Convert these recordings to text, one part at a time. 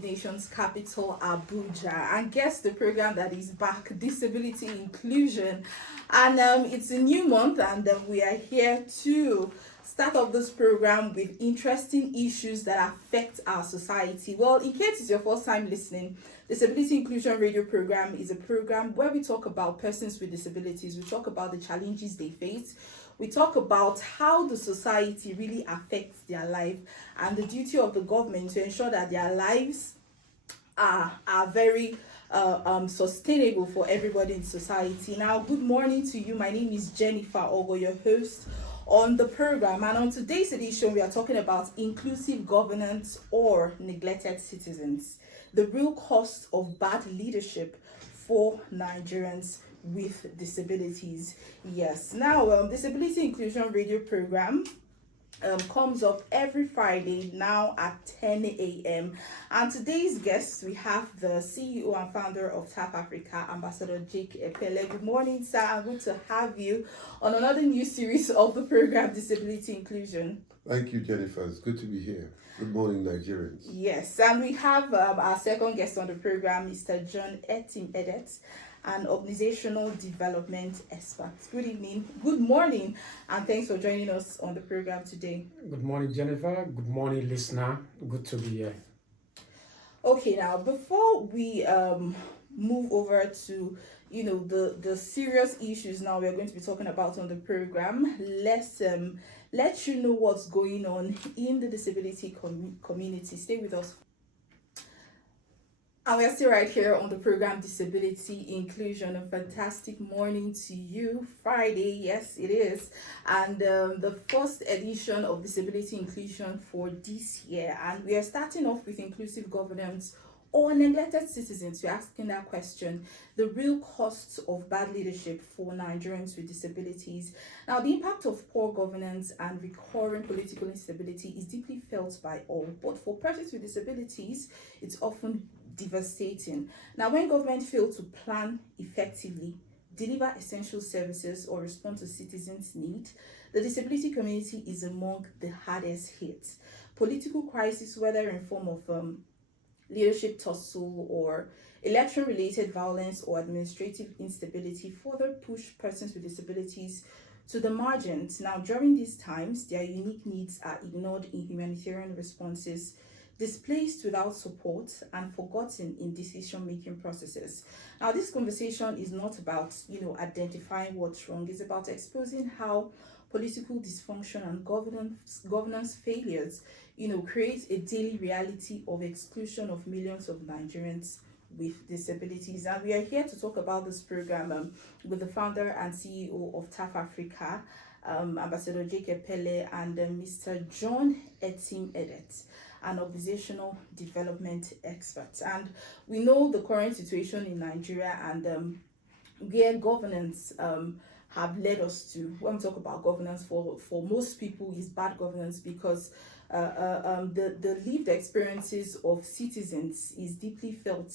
the nation's capital, Abuja. And guess the program that is back, Disability Inclusion. And it's a new month, and we are here to start off this program with interesting issues that affect our society. Well, in case it's your first time listening, Disability Inclusion Radio Program is a program where we talk about persons with disabilities. We talk about the challenges they face. We talk about how the society really affects their life and the duty of the government to ensure that their lives are very sustainable for everybody in society. Now, good morning to you. My name is Jennifer Ogor, your host on the program, and on today's edition we are talking about inclusive governance or neglected citizens, the real cost of bad leadership for Nigerians with disabilities. Yes, now Disability Inclusion Radio Program comes up every Friday now at 10 a.m. And today's guest, we have the CEO and founder of TAF Africa, Ambassador Jake Epele. Good morning, sir, and good to have you on another new series of the program, Disability Inclusion. Thank you, Jennifer. It's good to be here. Good morning, Nigerians. Yes, and we have our second guest on the program, Mr. John Etim Edet, an organizational development expert. Good evening, good morning, and thanks for joining us on the program today. Good morning, Jennifer. Good morning, listener. Good to be here. Okay, now before we move over to the serious issues now we're going to be talking about on the program, let's let you know what's going on in the disability community. Stay with us. And we're still right here on the program Disability Inclusion. A fantastic morning to you. Friday, yes it is, and the first edition of Disability Inclusion for this year, and we are starting off with inclusive governance or neglected citizens. We're asking that question, the real costs of bad leadership for Nigerians with disabilities. Now, the impact of poor governance and recurrent political instability is deeply felt by all, but for persons with disabilities, it's often devastating. Now, when government fail to plan effectively, deliver essential services, or respond to citizens' needs, the disability community is among the hardest hit. Political crisis, whether in form of leadership tussle or election-related violence or administrative instability, further push persons with disabilities to the margins. Now, during these times, their unique needs are ignored in humanitarian responses, displaced without support, and forgotten in decision-making processes. Now, this conversation is not about, identifying what's wrong. It's about exposing how political dysfunction and governance failures, create a daily reality of exclusion of millions of Nigerians with disabilities. And we are here to talk about this program with the founder and CEO of TAF Africa, Ambassador Jake Epele, and Mr. John Etim Edet, an organizational development expert. And we know the current situation in Nigeria and where governance have led us to. When we talk about governance, for most people is bad governance, because the lived experiences of citizens is deeply felt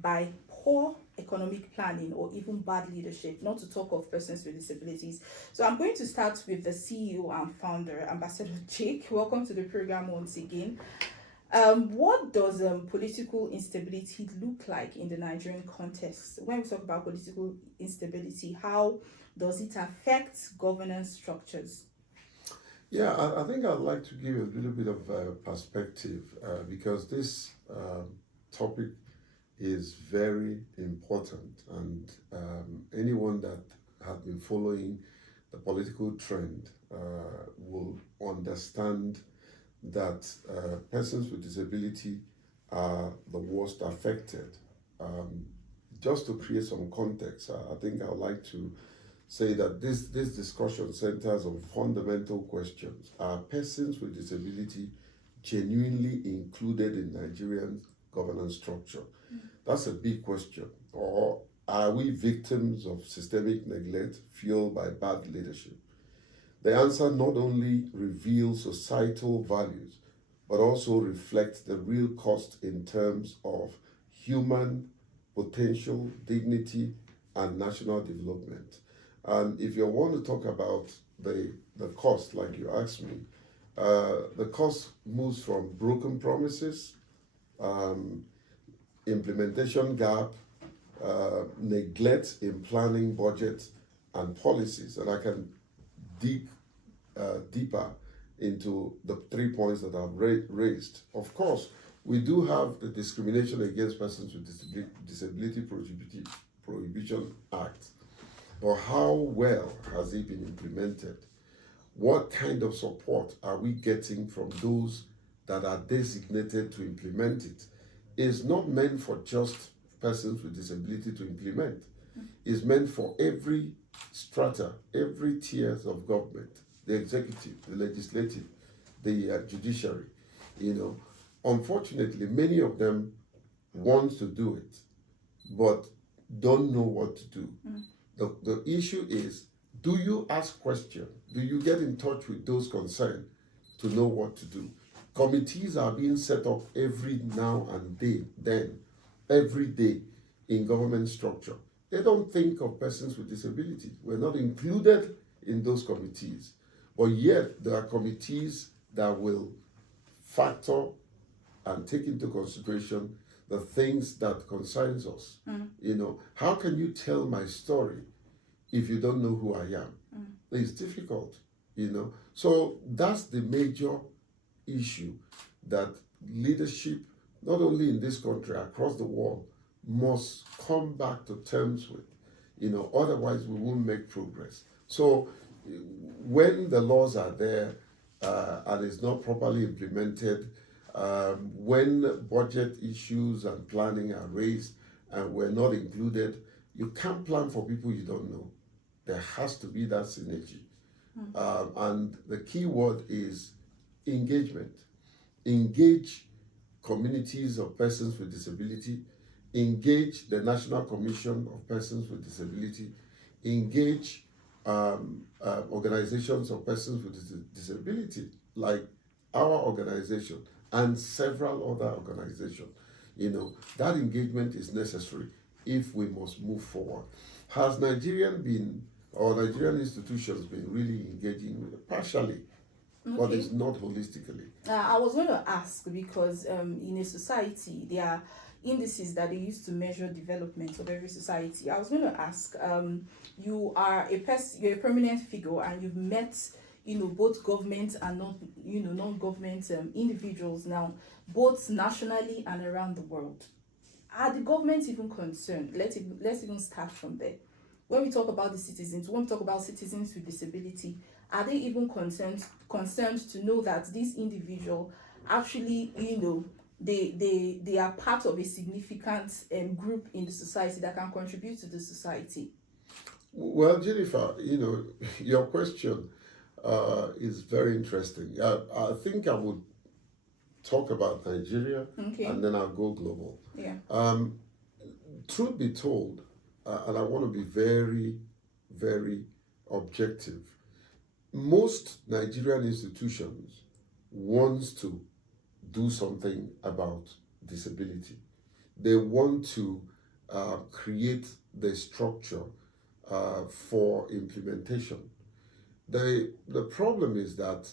by poor economic planning or even bad leadership, not to talk of persons with disabilities. So I'm going to start with the CEO and founder, Ambassador Jake. Welcome to the program once again. What does political instability look like in the Nigerian context? When we talk about political instability, how does it affect governance structures? Yeah, I think I'd like to give a little bit of perspective because this topic is very important, and anyone that has been following the political trend will understand that persons with disability are the worst affected. Just to create some context, I think I would like to say that this discussion centers on fundamental questions. Are persons with disability genuinely included in Nigerian governance structure? That's a big question. Or are we victims of systemic neglect fueled by bad leadership? The answer not only reveals societal values, but also reflects the real cost in terms of human potential, dignity, and national development. And if you want to talk about the cost, like you asked me, the cost moves from broken promises, um, implementation gap, neglect in planning, budget, and policies. And I can dig deeper into the 3 points that I've raised. Of course, we do have the Discrimination Against Persons with Disability Prohibition Act, but how well has it been implemented? What kind of support are we getting from those that are designated to implement it? It's not meant for just persons with disability to implement. It's meant for every strata, every tiers of government, the executive, the legislative, the judiciary. Unfortunately, many of them want to do it, but don't know what to do. The issue is, do you ask questions? Do you get in touch with those concerned to know what to do? Committees are being set up every now and then, every day in government structure. They don't think of persons with disabilities. We're not included in those committees. But yet, there are committees that will factor and take into consideration the things that concerns us. How can you tell my story if you don't know who I am? It's difficult, So that's the major issue that leadership, not only in this country, across the world, must come back to terms with. Otherwise we won't make progress. So when the laws are there and it's not properly implemented, when budget issues and planning are raised and we're not included, you can't plan for people you don't know. There has to be that synergy. And the key word is engagement. Engage communities of persons with disability, engage the National Commission of Persons with Disability, engage organizations of persons with disability, like our organization and several other organizations. That engagement is necessary if we must move forward. Has Nigerian institutions been really engaging with it? Partially, but it's not holistically. I was going to ask because in a society there are indices that they use to measure development of every society. I was going to ask, you're a prominent figure and you've met both government and non-government individuals now, both nationally and around the world. Are the governments even concerned? Let's even start from there. When we talk about the citizens, when we talk about citizens with disability, are they even concerned to know that this individual actually, they are part of a significant group in the society that can contribute to the society? Well, Jennifer, your question is very interesting. I think I would talk about Nigeria, and then I'll go global. Yeah. Truth be told, and I want to be very, very objective, most Nigerian institutions want to do something about disability. They want to create the structure for implementation. The problem is that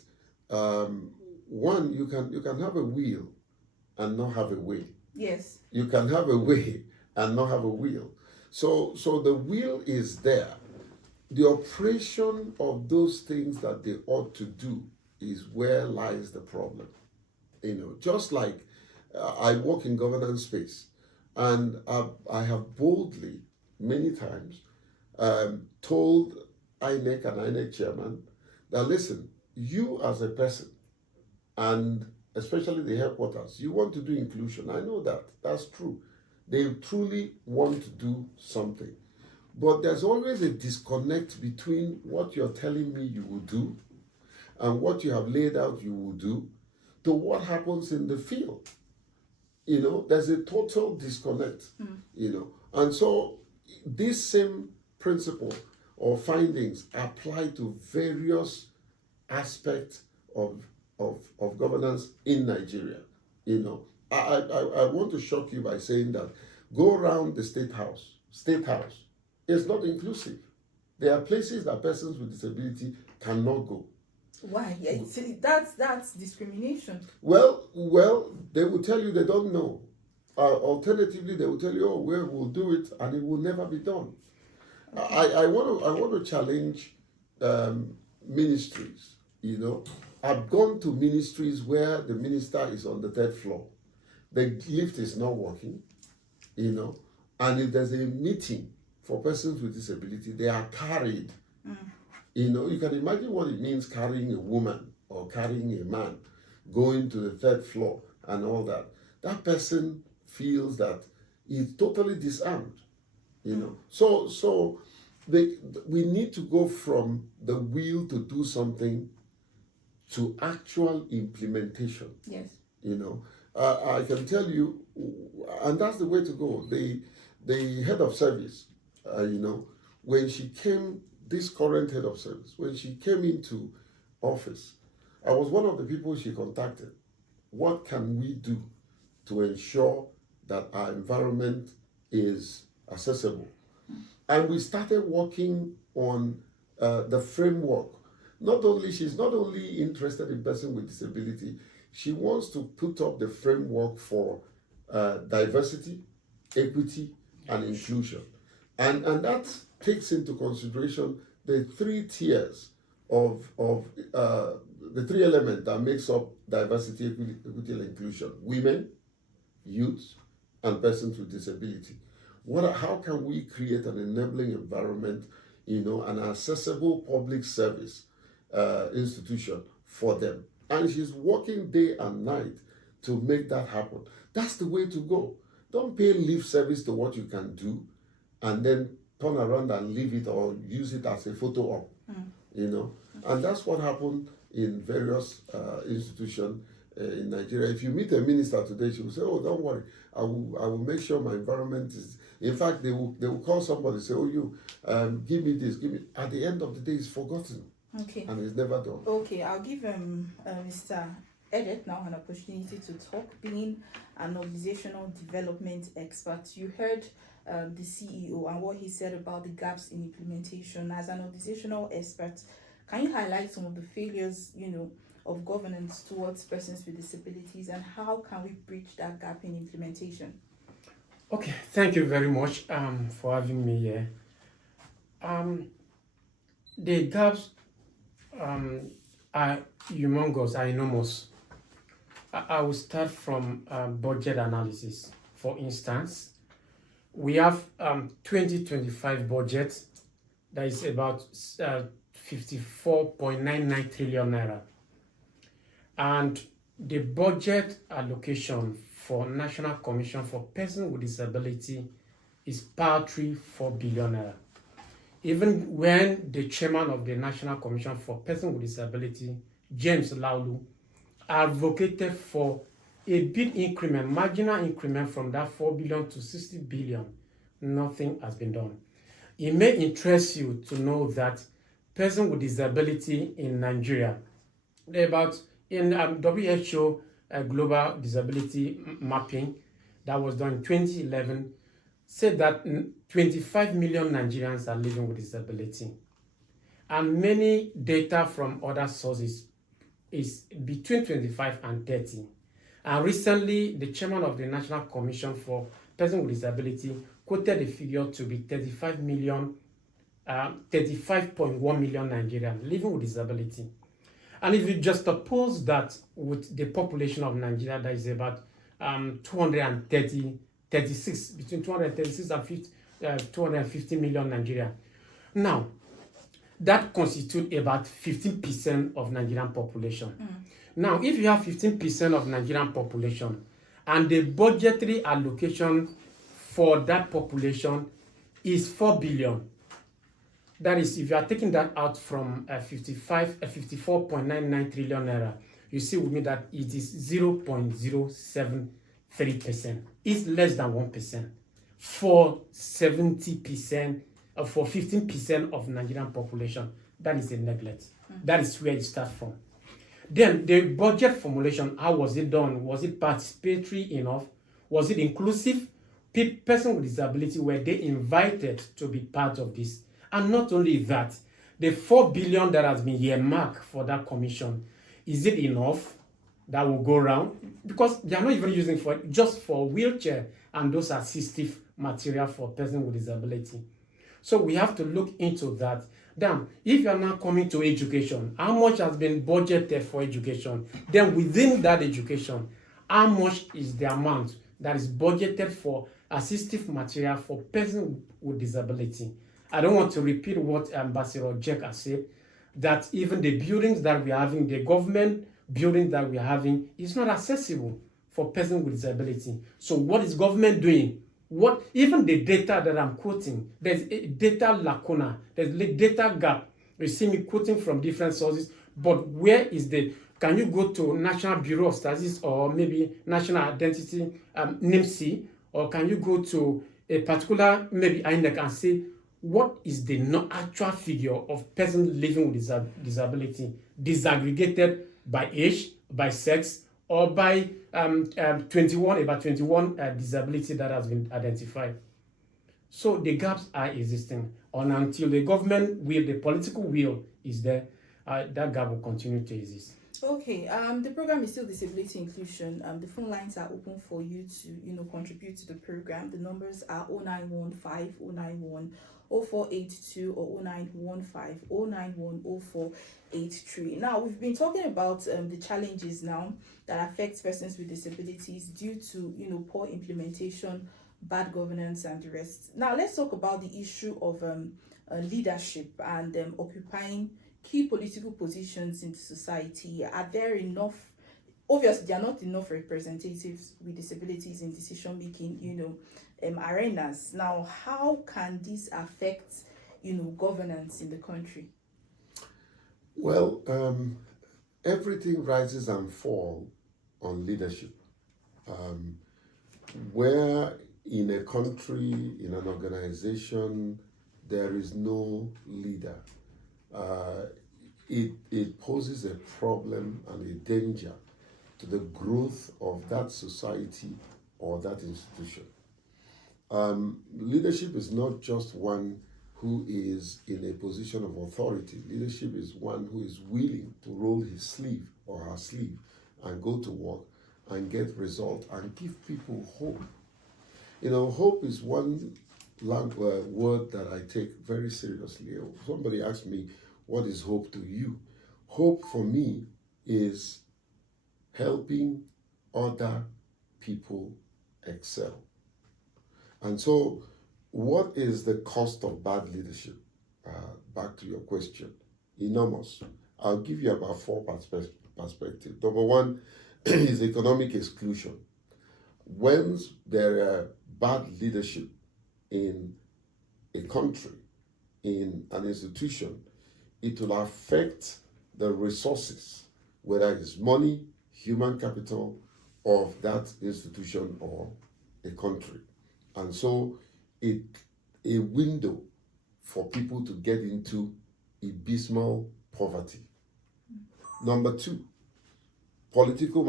one, you can have a wheel and not have a way. Yes. You can have a way and not have a wheel. So the wheel is there. The operation of those things that they ought to do is where lies the problem. Just like I work in governance space, and I have boldly, many times, told INEC and INEC chairman that, listen, you as a person, and especially the headquarters, you want to do inclusion. I know that. That's true. They truly want to do something. But there's always a disconnect between what you're telling me you will do and what you have laid out you will do to what happens in the field. There's a total disconnect, And so this same principle or findings apply to various aspects of governance in Nigeria. I want to shock you by saying that go around the state house is not inclusive. There are places that persons with disability cannot go. Why? Yeah, that's discrimination. Well, they will tell you they don't know. Alternatively, they will tell you, "Oh, well, we'll do it," and it will never be done. I want to challenge ministries. You know, I've gone to ministries where the minister is on the third floor, the lift is not working. You know, and if there's a meeting for persons with disability, they are carried. You know, you can imagine what it means carrying a woman or carrying a man, going to the third floor and all that. That person feels that he's totally disarmed. You know, so we need to go from the will to do something to actual implementation. Yes. You know, I can tell you, and that's the way to go. The head of service, you know, when she came, this current head of service, when she came into office, I was one of the people she contacted. What can we do to ensure that our environment is accessible? And we started working on the framework. She's not only interested in person with disability, she wants to put up the framework for diversity, equity, and inclusion. And that takes into consideration the three tiers of the three elements that makes up diversity, equity, and inclusion: women, youth, and persons with disability. How can we create an enabling environment, you know, an accessible public service institution for them? And she's working day and night to make that happen. That's the way to go. Don't pay lip service to what you can do and then turn around and leave it or use it as a photo op. You know, and that's what happened in various institutions in Nigeria. If you meet a minister today, she will say, "Oh, don't worry, I will make sure my environment is." In fact, they will call somebody and say, "Oh, you give me this, give me." At the end of the day, it's forgotten. Okay. And it's never done. Okay, I'll give Mr. Edet now an opportunity to talk. Being an organizational development expert, you heard the CEO and what he said about the gaps in implementation. As an organizational expert, can you highlight some of the failures, you know, of governance towards persons with disabilities, and how can we bridge that gap in implementation? Okay, thank you very much for having me here. The gaps are humongous, are enormous. I will start from budget analysis. For instance, we have 2025 budget that is about 54.99 trillion naira, and the budget allocation for National Commission for Persons with Disability is paltry 4 billion naira. Even when the chairman of the National Commission for Persons with Disability, James Laulu, advocated for a big increment, marginal increment from that 4 billion to 60 billion, nothing has been done. It may interest you to know that persons with disability in Nigeria, about in WHO Global Disability Mapping that was done in 2011, said that 25 million Nigerians are living with disability. And many data from other sources is between 25 and 30. And recently, the chairman of the National Commission for Persons with Disability quoted the figure to be 35.1 million Nigerians living with disability. And if you just oppose that with the population of Nigeria, that is about 236, between 236 and 250 million Nigeria. Now, that constitutes about 15% of Nigerian population. Now, if you have 15% of Nigerian population and the budgetary allocation for that population is 4 billion, that is, if you are taking that out from 54.99 trillion naira, you see with me that it is 0.073%. It's less than 1% for 70%, for 15% of Nigerian population. That is a neglect. That is where it starts from. Then the budget formulation, how was it done? Was it participatory enough? Was it inclusive? Persons with disability, were they invited to be part of this? And not only that, the 4 billion that has been earmarked for that commission, is it enough that will go around? Because they are not even using for just for wheelchair and those assistive material for person with disability. So we have to look into that. Then, if you are now coming to education, how much has been budgeted for education? Then within that education, how much is the amount that is budgeted for assistive material for person with disability? I don't want to repeat what Ambassador Jack has said, that even the buildings that we are having, the government building that we are having, is not accessible for person with disability. So what is government doing? What even the data that I'm quoting, there's a data lacuna, there's a data gap. You see me quoting from different sources, but where is the, can you go to National Bureau of Statistics or maybe National Identity, NIMC, or can you go to a particular, maybe INEC, and say, what is the actual figure of person living with disability, disaggregated by age, by sex, or by 21 disability that has been identified. So the gaps are existing, and until the government will, the political will is there, that gap will continue to exist. Okay, the program is still disability inclusion. The phone lines are open for you to, contribute to the program. The numbers are 0915 091 0482 or 0915 091 0483. Now, we've been talking about the challenges now that affect persons with disabilities due to, poor implementation, bad governance, and the rest. Now, let's talk about the issue of leadership and occupying key political positions in the society. Are there enough? Obviously, there are not enough representatives with disabilities in decision-making, arenas. Now, how can this affect, governance in the country? Well, everything rises and falls on leadership. Where in a country, in an organization, there is no leader, it poses a problem and a danger to the growth of that society or that institution. Leadership is not just one who is in a position of authority. Leadership is one who is willing to roll his sleeve or her sleeve and go to work and get results and give people hope. Hope is one word that I take very seriously. Somebody asked me, what is hope to you? Hope for me is helping other people excel. And so, what is the cost of bad leadership? Back to your question, enormous. I'll give you about 4 perspectives. Number one is economic exclusion. When there are bad leadership in a country, in an institution, it will affect the resources, whether it's money, human capital of that institution or a country. And so a window for people to get into abysmal poverty. Number 2, political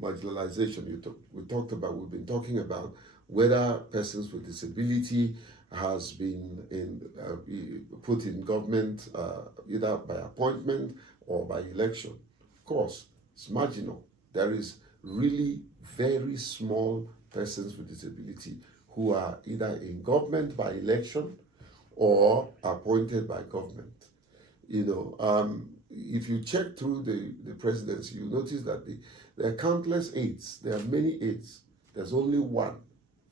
marginalization. We've been talking about whether persons with disability has been put in government either by appointment or by election. Of course, it's marginal. There is really very small persons with disability who are either in government by election or appointed by government. If you check through the presidency, you notice that there are countless aids. There are many aids. There's only one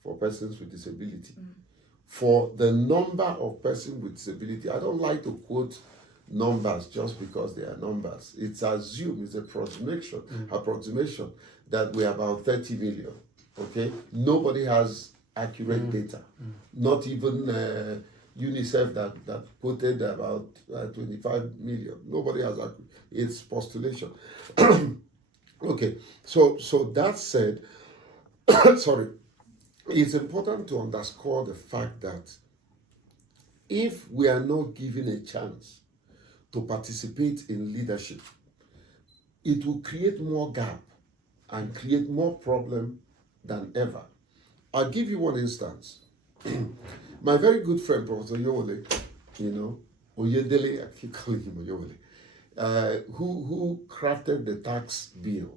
for persons with disability. For the number of persons with disability, I don't like to quote numbers just because they are numbers. It's assumed, it's approximation that we are about 30 million. Okay, nobody has accurate data. Not even UNICEF that quoted about 25 million. Nobody has accurate. It's postulation. Okay, so that said, sorry, it's important to underscore the fact that if we are not given a chance to participate in leadership, it will create more gap and create more problem than ever. I'll give you one instance. My very good friend, Professor Yole, Oyedele, I keep calling him Oyewele, who crafted the tax bill,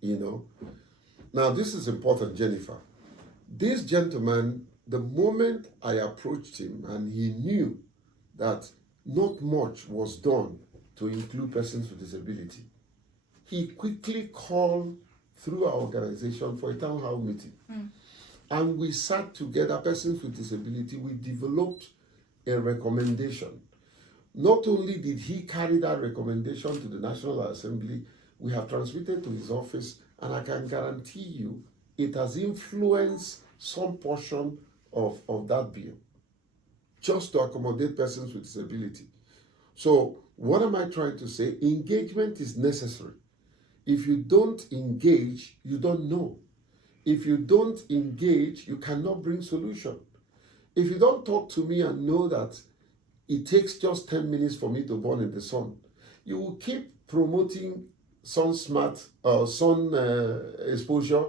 you know. Now, this is important, Jennifer. This gentleman, the moment I approached him and he knew that not much was done to include persons with disability, he quickly called through our organization for a town hall meeting. And we sat together, persons with disability, we developed a recommendation. Not only did he carry that recommendation to the National Assembly, we have transmitted to his office, and I can guarantee you it has influenced some portion of that bill, just to accommodate persons with disability. So what am I trying to say? Engagement is necessary. If you don't engage, you don't know. If you don't engage, you cannot bring solution. If you don't talk to me and know that it takes just 10 minutes for me to burn in the sun, you will keep promoting sun smart sun exposure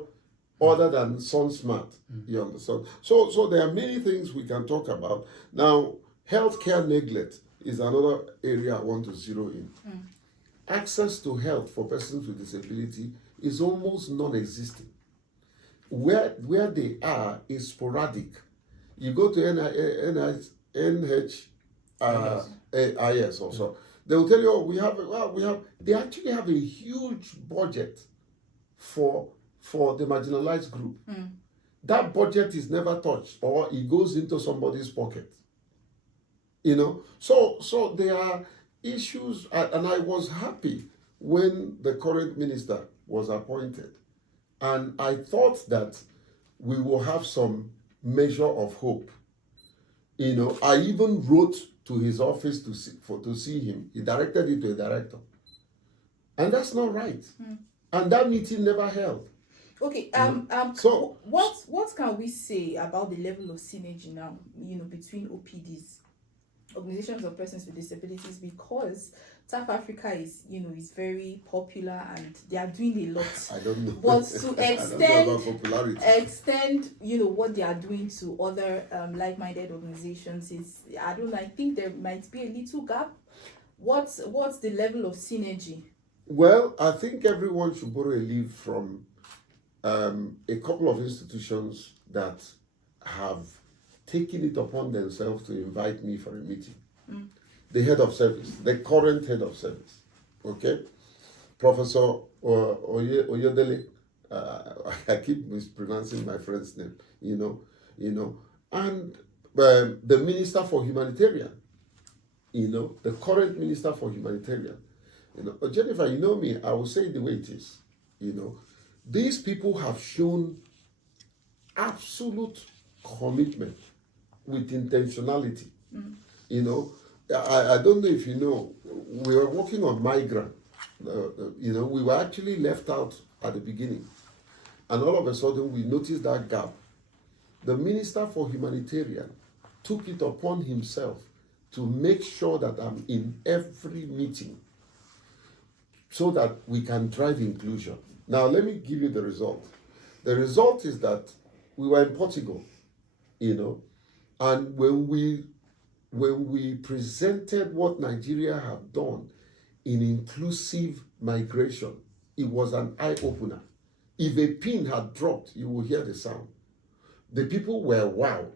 other than sun smart. You understand? So there are many things we can talk about. Now, healthcare neglect is another area I want to zero in. Access to health for persons with disability is almost non-existent. Where they are is sporadic. You go to NHIS also. They will tell you, oh, they actually have a huge budget for the marginalized group. That budget is never touched, or it goes into somebody's pocket. You know, so there are issues, and I was happy when the current minister was appointed, and I thought that we will have some measure of hope. You know, I even wrote to his office to see him. He directed it to a director, and that's not right. And that meeting never held. Okay. So what can we say about the level of synergy now? You know, between OPDs, organizations of persons with disabilities, because TAF Africa is very popular and they are doing a lot. I don't know. But to I don't know about popularity. extend what they are doing to other like-minded organizations is, I think there might be a little gap. What's the level of synergy? Well, I think everyone should borrow a leaf from a couple of institutions that have taken it upon themselves to invite me for a meeting. The head of service, the current head of service, okay? Professor Oyedele, I keep mispronouncing my friend's name, and the Minister for Humanitarian, the current Minister for Humanitarian. Jennifer, you know me, I will say it the way it is. These people have shown absolute commitment with intentionality. I don't know if you know, we were working on migrant. We were actually left out at the beginning. And all of a sudden, we noticed that gap. The Minister for Humanitarian took it upon himself to make sure that I'm in every meeting so that we can drive inclusion. Now, let me give you the result. The result is that we were in Portugal, and when we presented what Nigeria have done in inclusive migration, it was an eye-opener. If a pin had dropped, you will hear the sound. The people were wowed,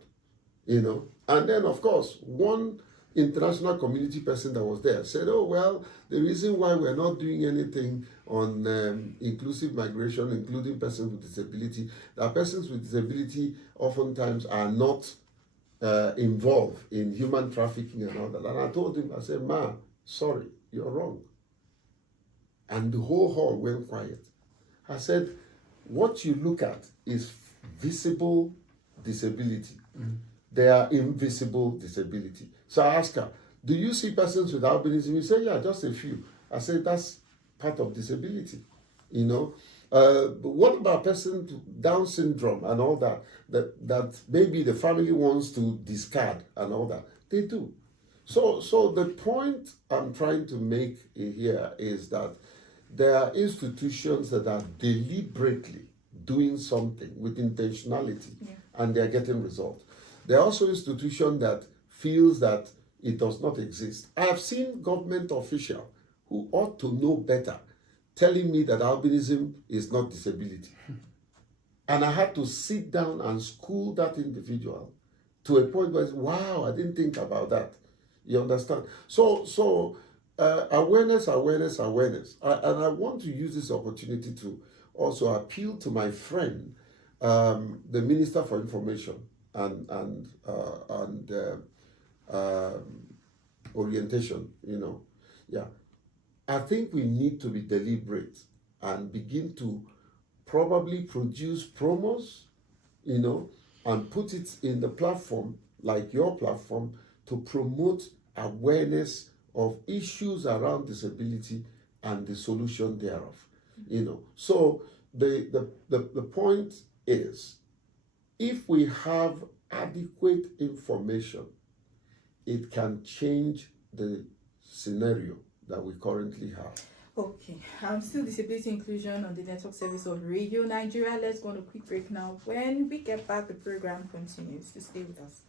And then, of course, one international community person that was there said, oh, well, the reason why we're not doing anything on inclusive migration, including persons with disability, that persons with disability oftentimes are not involved in human trafficking and all that. And I told him, I said, man, sorry, you're wrong. And the whole hall went quiet. I said, what you look at is visible disability. They are invisible disability. So I asked her, do you see persons with albinism? He said, yeah, just a few. I said, that's part of disability, But what about persons with Down syndrome and all that maybe the family wants to discard and all that? They do. So the point I'm trying to make here is that there are institutions that are deliberately doing something with intentionality, and they're getting results. There are also institutions that feels that it does not exist. I have seen government officials who ought to know better telling me that albinism is not disability. And I had to sit down and school that individual to a point where, wow, I didn't think about that. You understand? So awareness. And I want to use this opportunity to also appeal to my friend, the Minister for Information and orientation. Yeah. I think we need to be deliberate and begin to probably produce promos, and put it in the platform, like your platform, to promote awareness of issues around disability and the solution thereof. So the point is, if we have adequate information, it can change the scenario that we currently have. Okay, I'm still disability inclusion on the network service of Radio Nigeria. Let's go on a quick break now. When we get back, the program continues. To stay with us.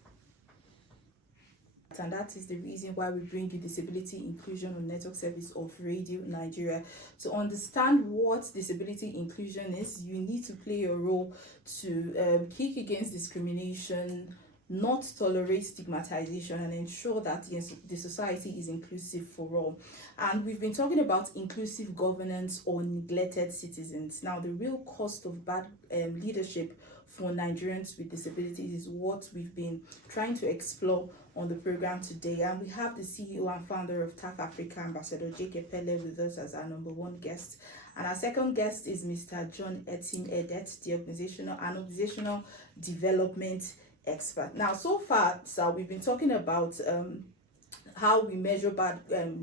And that is the reason why we bring you disability inclusion on network service of Radio Nigeria. To understand what disability inclusion is, you need to play a role to kick against discrimination, not tolerate stigmatization, and ensure that the society is inclusive for all. And we've been talking about inclusive governance or neglected citizens. Now, the real cost of bad leadership for Nigerians with disabilities is what we've been trying to explore on the program today. And we have the CEO and founder of TAF Africa, Ambassador J.K. Pele, with us as our number one guest. And our second guest is Mr. John Etim Edet, the organizational development expert. Now, so far, we've been talking about how we measure bad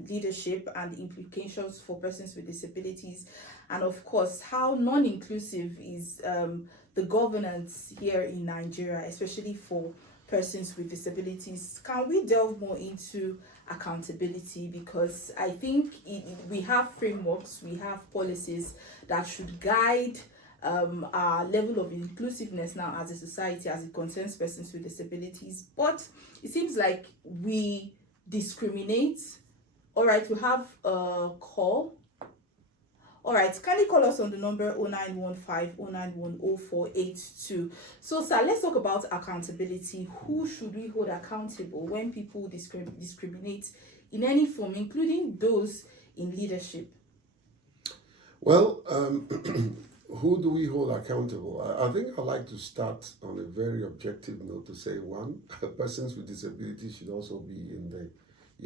leadership and the implications for persons with disabilities, and of course, how non-inclusive is the governance here in Nigeria, especially for persons with disabilities. Can we delve more into accountability? Because I think we have frameworks, we have policies that should guide our level of inclusiveness now as a society as it concerns persons with disabilities, but it seems like we discriminate. All right, we have a call. All right, can you call us on the number 0915-091-0482? So, sir, let's talk about accountability. Who should we hold accountable when people discriminate in any form, including those in leadership? Well, who do we hold accountable? I think I'd like to start on a very objective note to say, one, persons with disabilities should also be in the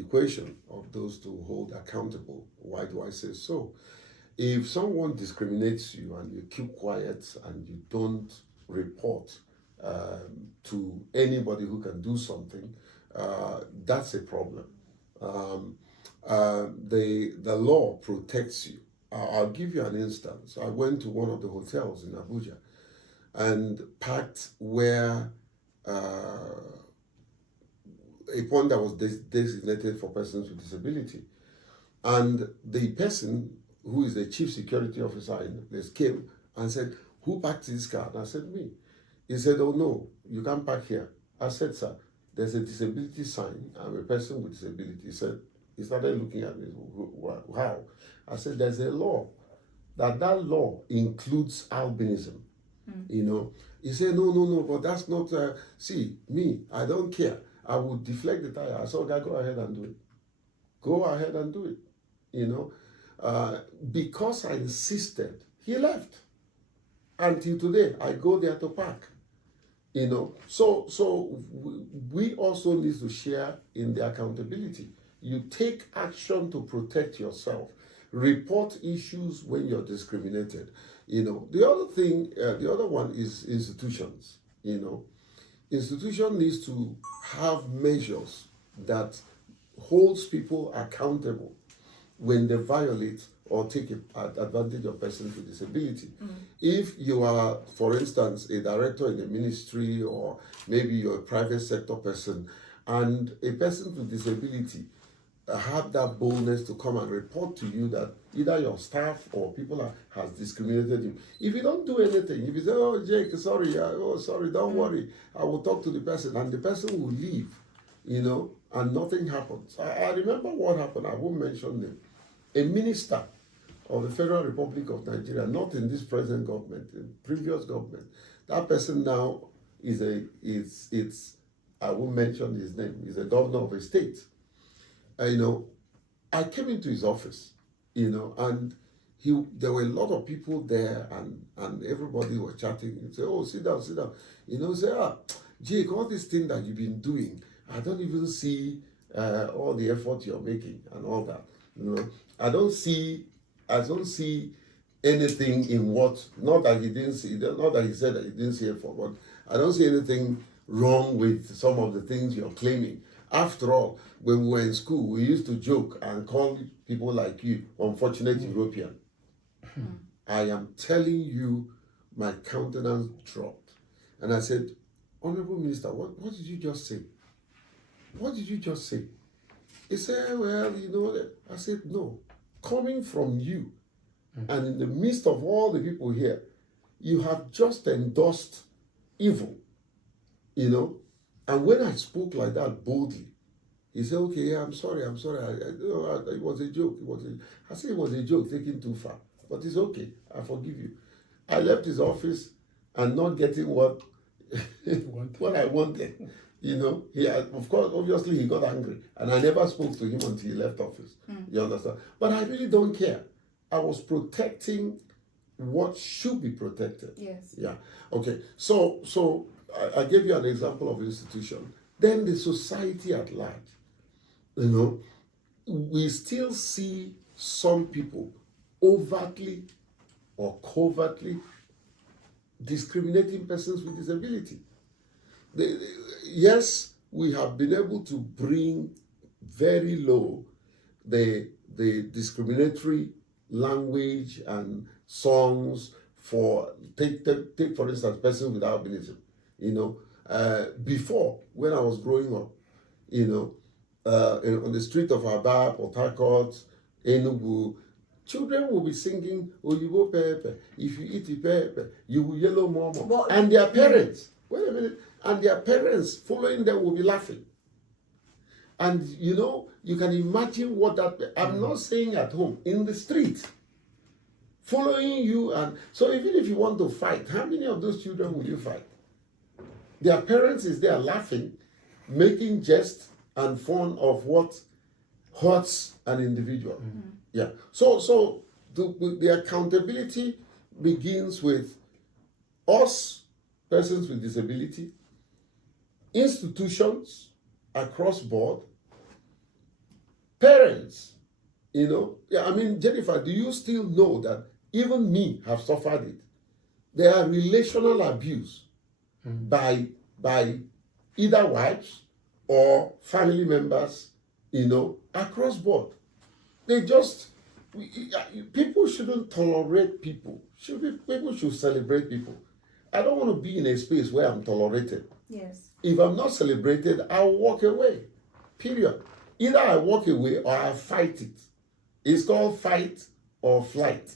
equation of those to hold accountable. Why do I say so? If someone discriminates you and you keep quiet and you don't report to anybody who can do something, that's a problem. The law protects you. I'll give you an instance. I went to one of the hotels in Abuja and parked where a point that was designated for persons with disability. And the person who is the chief security officer in the place came and said, "Who parked this car?" And I said, "Me." He said, "Oh no, you can't park here." I said, "Sir, there's a disability sign. I'm a person with disability." He said, he started looking at me. How? I said, "There's a law. That law includes albinism." He said, no, but that's not, see, me, I don't care. I would deflect the tire. I said, "Okay, go ahead and do it. Go ahead and do it." Because I insisted, he left. Until today, I go there to park. So we also need to share in the accountability. You take action to protect yourself. Report issues when you're discriminated. The other one is institutions. Institution needs to have measures that holds people accountable when they violate or take advantage of persons with disability. If you are, for instance, a director in a ministry, or maybe you're a private sector person, and a person with disability have that boldness to come and report to you that either your staff or people has discriminated you. If you don't do anything, if you say, "Oh, Jake, sorry, don't worry, I will talk to the person," and the person will leave, and nothing happens. I remember what happened. I won't mention name. A minister of the Federal Republic of Nigeria, not in this present government, in previous government. That person now I won't mention his name. He's a governor of a state. I came into his office, and there were a lot of people there, and everybody was chatting. He said, "Oh, sit down, sit down." Say, Jake, all this thing that you've been doing, I don't even see all the effort you're making and all that. I don't see anything in what, not that he said that he didn't see effort, but I don't see anything wrong with some of the things you're claiming. After all, when we were in school, we used to joke and call people like you unfortunate European. I am telling you, my countenance dropped. And I said, Honorable Minister, what did you just say? What did you just say? He said, well, I said, no. Coming from you, and in the midst of all the people here, you have just endorsed evil, And when I spoke like that boldly, he said, okay, yeah, I'm sorry. It was a joke. I said it was a joke, taken too far. But it's okay. I forgive you. I left his office and not getting what I wanted. Of course, obviously he got angry. And I never spoke to him until he left office. You understand? But I really don't care. I was protecting what should be protected. Yes. Yeah. Okay. So I gave you an example of institution. Then the society at large. We still see some people overtly or covertly discriminating persons with disability. Yes, we have been able to bring very low the discriminatory language and songs for take for instance persons with albinism. Before, when I was growing up, on the street of Aba, Port Harcourt, Enugu, children will be singing Oyibo Pepe. If you eat the pepe, you will yellow mama. And their parents, wait a minute, and their parents following them will be laughing. And you can imagine what that, I'm not saying at home, in the street, following you. And so even if you want to fight, how many of those children will you fight? Their parents is there laughing, making jest and fun of what hurts an individual. Yeah. So the accountability begins with us, persons with disability, institutions across board, parents. Jennifer, do you still know that even me have suffered it? There are relational abuse by either wives or family members, across board. People shouldn't tolerate people. People should celebrate people. I don't want to be in a space where I'm tolerated. Yes. If I'm not celebrated, I'll walk away. Period. Either I walk away or I fight it. It's called fight or flight.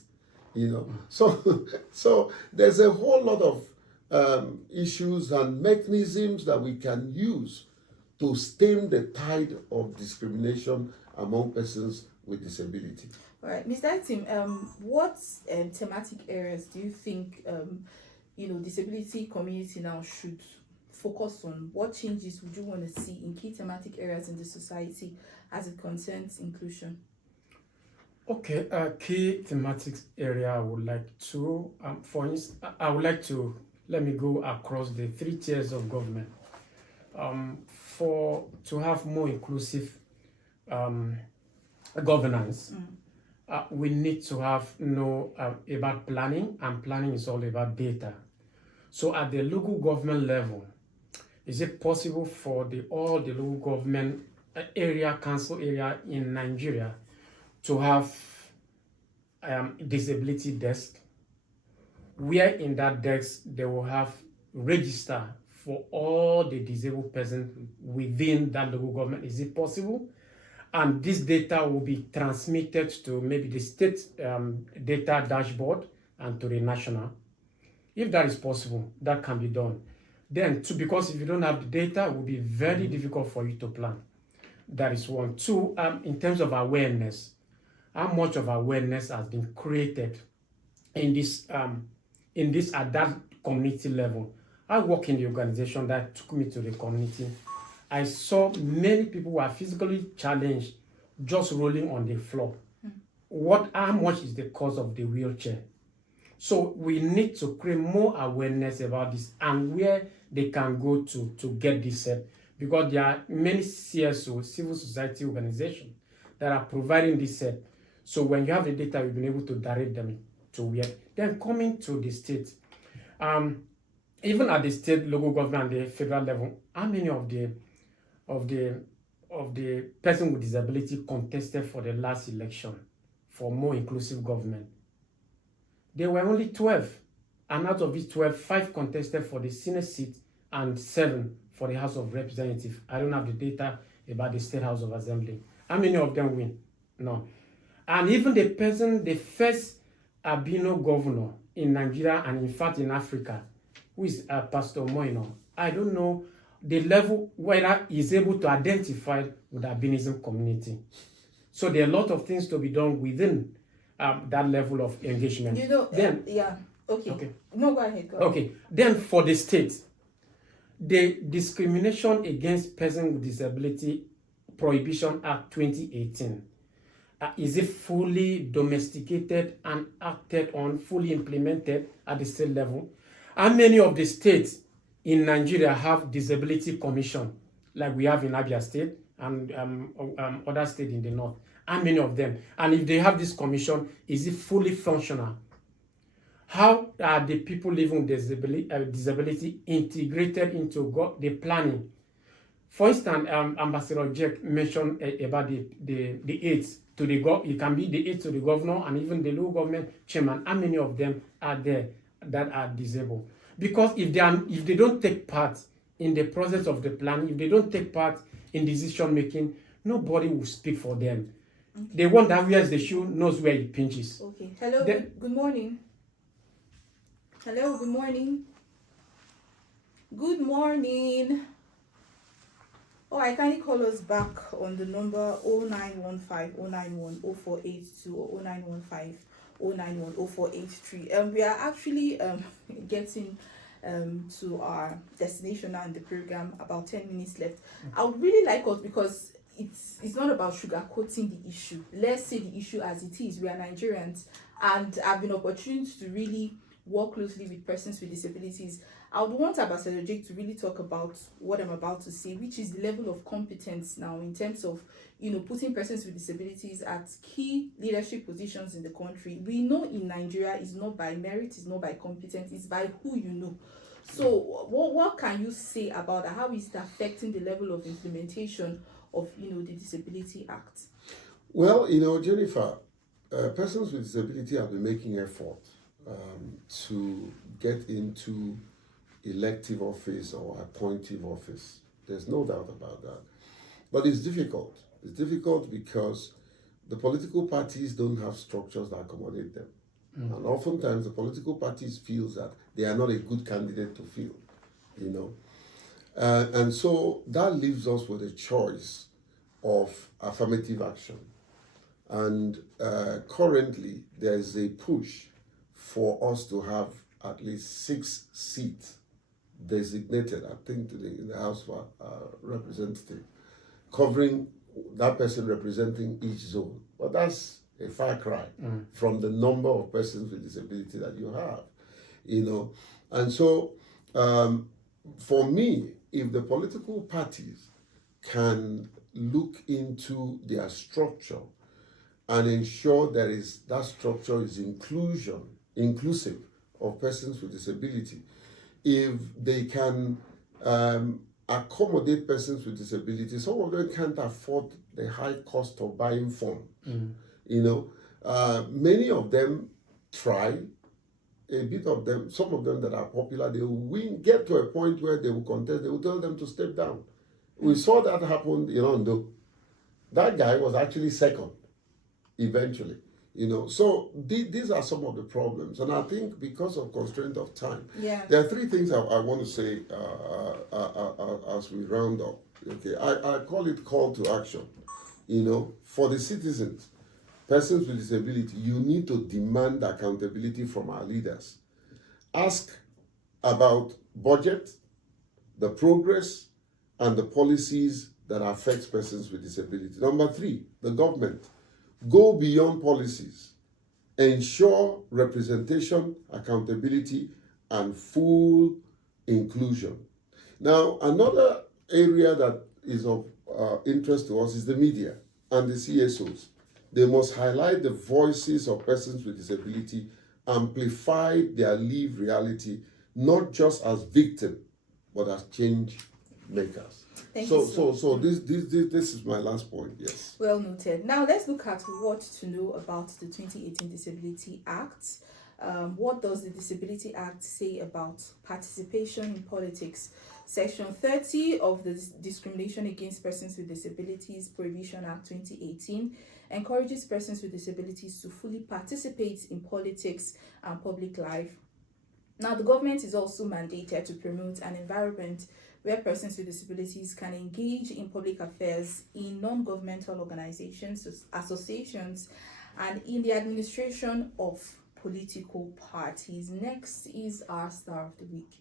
So there's a whole lot of issues and mechanisms that we can use to stem the tide of discrimination among persons with disability. All right, Mr. Etim, what thematic areas do you think disability community now should focus on? What changes would you want to see in key thematic areas in the society as it concerns inclusion? Okay, key thematic area I would like to, for instance, let me go across the 3 tiers of government. To have more inclusive governance, we need to have about planning, and planning is all about data. So at the local government level, is it possible for all the local government council area in Nigeria to have disability desk, where in that desk they will have register for all the disabled persons within that local government? Is it possible? And this data will be transmitted to maybe the state data dashboard and to the national. If that is possible, that can be done. Then, because if you don't have the data, it will be very difficult for you to plan. That is one. Two, in terms of awareness, how much of awareness has been created in this at that community level. I work in the organization that took me to the community. I saw many people who are physically challenged just rolling on the floor. How much is the cost of the wheelchair? So we need to create more awareness about this and where they can go to get this help, because there are many CSO, civil society organizations, that are providing this help. So when you have the data, you've been able to direct them to where. Then coming to the state, even at the state, local government, and the federal level, how many of the person with disability contested for the last election for more inclusive government? There were only 12, and out of these 12, 5 contested for the Senate seat and 7 for the House of Representatives. I don't have the data about the State House of Assembly. How many of them win? No. And even the first albino governor in Nigeria and in fact in Africa, who is Pastor Moino, I don't know the level whether he's able to identify with the albinism community. So there are a lot of things to be done within that level of engagement. You know, then, yeah, okay. Okay. No, go ahead. Go ahead. Okay, then for the state, the Discrimination Against Persons with Disability Prohibition Act 2018, is it fully domesticated and acted on, fully implemented at the state level? How many of the states in Nigeria have disability commission, like we have in Abia State and other states in the north? How many of them? And if they have this commission, is it fully functional? How are the people living with disability integrated into the planning? For instance, Ambassador Jack mentioned about the aids to the it can be the aids to the governor and even the local government chairman. How many of them are there that are disabled? Because if they don't take part in the process of the planning, if they don't take part in decision making, nobody will speak for them. Okay. The one that wears the shoe knows where it pinches. Okay. Hello. Good morning. Hello. Good morning. Good morning. Oh, I kindly call us back on the number 0915-091-0482 or 0915-091-0483. We are actually getting to our destination now in the program. About 10 minutes left. I would really like us, because it's not about sugarcoating the issue. Let's say the issue as it is. We are Nigerians, and I've been opportunity to really work closely with persons with disabilities. I would want Ambassador Jake to really talk about what I'm about to say, which is the level of competence now in terms of, putting persons with disabilities at key leadership positions in the country. We know in Nigeria it's not by merit, it's not by competence, it's by who you know. So what can you say about that? How is it affecting the level of implementation of, the Disability Act? Well, Jennifer, persons with disability have been making effort to get into elective office or appointive office. There's no doubt about that. But it's difficult. It's difficult because the political parties don't have structures that accommodate them. Mm-hmm. And oftentimes the political parties feel that they are not a good candidate to fill, and so that leaves us with a choice of affirmative action. And currently there is a push for us to have at least 6 seats designated, I think, in the House of Representatives, covering that person representing each zone. But that's a far cry from the number of persons with disability that you have, And so, for me, if the political parties can look into their structure and ensure that structure is inclusive of persons with disability, if they can accommodate persons with disability, some of them can't afford the high cost of buying form. Many of them try, a bit of them, some of them that are popular, they will get to a point where they will contest, they will tell them to step down. We saw that happen in Ondo. That guy was actually second, eventually. So these are some of the problems. And I think because of constraint of time, there are 3 things I want to say as we round up. Okay, I call it call to action. You know, for the citizens, persons with disability, you need to demand accountability from our leaders. Ask about budget, the progress, and the policies that affect persons with disability. Number three, the government. Go beyond policies. Ensure representation, accountability, and full inclusion. Now, another area that is of interest to us is the media and the CSOs. They must highlight the voices of persons with disability, amplify their lived reality, not just as victims, but as change makers. So this is my last point. Yes. Well noted. Now let's look at what to know about the 2018 Disability Act. What does the Disability Act say about participation in politics? Section 30 of the Discrimination Against Persons with Disabilities Prohibition Act 2018 encourages persons with disabilities to fully participate in politics and public life. Now, the government is also mandated to promote an environment where persons with disabilities can engage in public affairs in non-governmental organizations, associations, and in the administration of political parties. Next is our Star of the Week.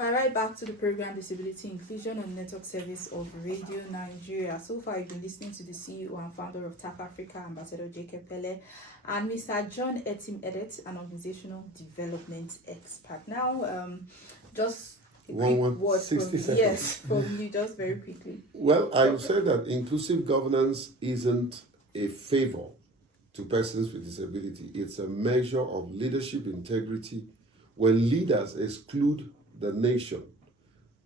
All right, back to the program Disability Inclusion on Network Service of Radio Nigeria. So far, you've been listening to the CEO and founder of TAF Africa, Ambassador Jacob Pele, and Mr. John Etim Edet, an organizational development expert. Now, just a quick word from you, just very quickly. Well, I would say that inclusive governance isn't a favor to persons with disability. It's a measure of leadership integrity. When leaders exclude the nation,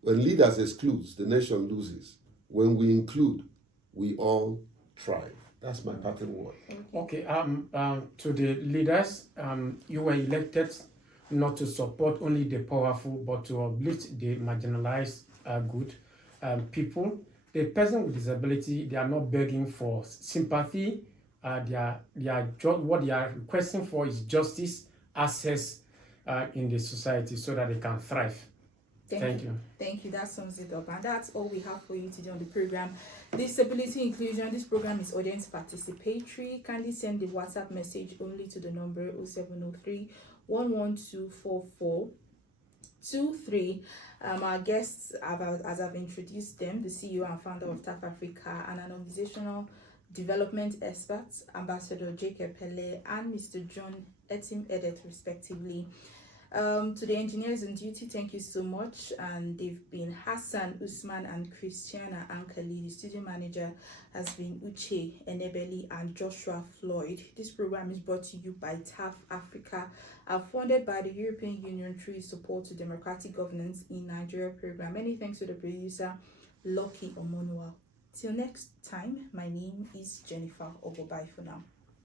when leaders exclude, the nation loses. When we include, we all thrive. That's my parting word. Okay. To the leaders, you were elected not to support only the powerful, but to uplift the marginalized good people. The person with disability, they are not begging for sympathy. What they are requesting for is justice, access in the society, so that they can thrive. Thank you. Thank you. That sums it up. And that's all we have for you today on the program. Disability Inclusion. This program is audience participatory. Kindly send the WhatsApp message only to the number 0703 112 23. Our guests, as I've introduced them, the CEO and founder of TAF Africa and an organizational development expert, Ambassador Jacob Pele and Mr. John Etim Edet, respectively. To the engineers on duty, thank you so much. And they've been Hassan, Usman, and Christiana Ankali. The studio manager has been Uche Enebeli and Joshua Floyd. This program is brought to you by TAF Africa, funded by the European Union through its support to democratic governance in Nigeria program. Many thanks to the producer, Lucky Omonua. Till next time, my name is Jennifer Ogor. Bye for now.